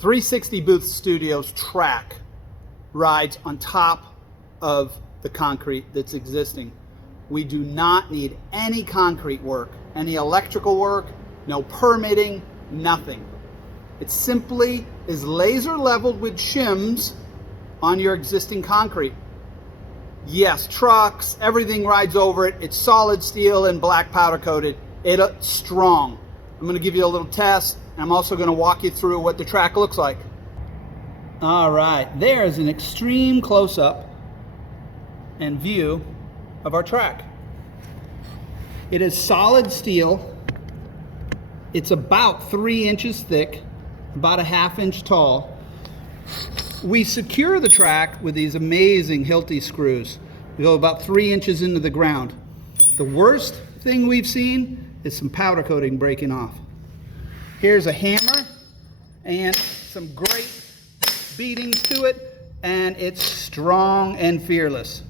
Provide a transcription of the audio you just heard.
360 Booth Studios track rides on top of the concrete that's existing. We do not need any concrete work, any electrical work, no permitting, nothing. It simply is laser leveled with shims on your existing concrete. Yes, trucks, everything rides over it. It's solid steel and black powder coated. It's strong. I'm going to give you a little test, and I'm also going to walk you through what the track looks like. All right, there's an extreme close-up and view of our track. It is solid steel. It's about 3 inches thick, about a ½ inch tall. We secure the track with these amazing hilti screws. We go about 3 inches into the ground. The worst thing we've seen is some powder coating breaking off. Here's a hammer and some great beatings to it, and it's strong and fearless.